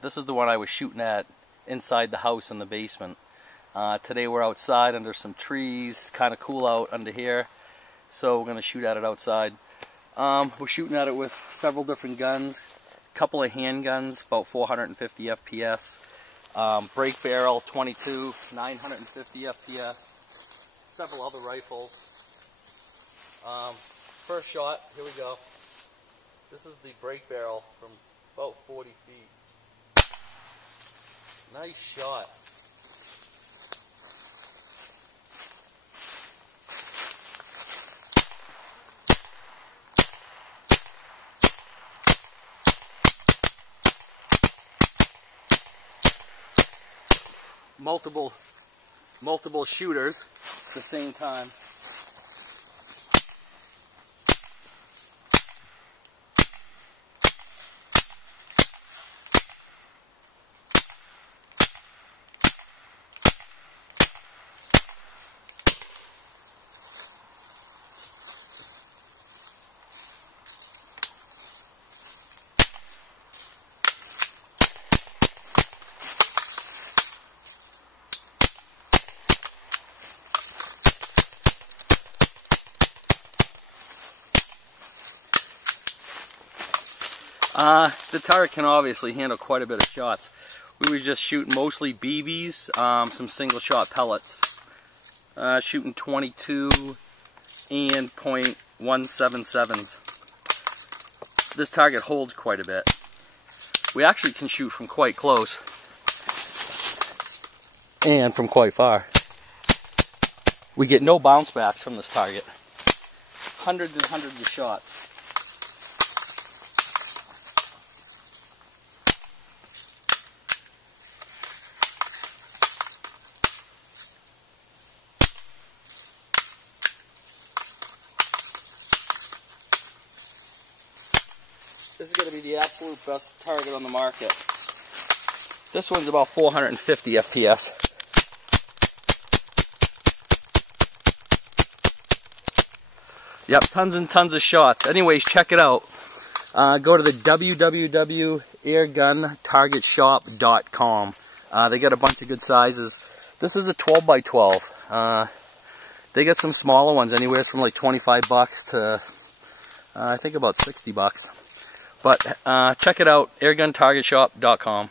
This is the one I was shooting at inside the house in the basement. Today we're outside under some trees, kind of cool out under here, so we're going to shoot at it outside. We're shooting at it with several different guns, a couple of handguns, about 450 FPS, brake barrel 22, 950 FPS, several other rifles. First shot, here we go. This is the brake barrel from about 40 feet. Nice shot. Multiple shooters at the same time. The target can obviously handle quite a bit of shots. We were just shooting mostly BBs, some single shot pellets. Shooting 22 and .177s. This target holds quite a bit. We actually can shoot from quite close and from quite far. We get no bounce backs from this target. Hundreds and hundreds of shots. This is going to be the absolute best target on the market. This one's about 450 FPS. Yep, tons and tons of shots. Anyways, check it out. Go to the www.airguntargetshop.com. They got a bunch of good sizes. This is a 12 by 12. They got some smaller ones, anywhere from like 25 bucks to I think about 60 bucks. But check it out, airguntargetshop.com.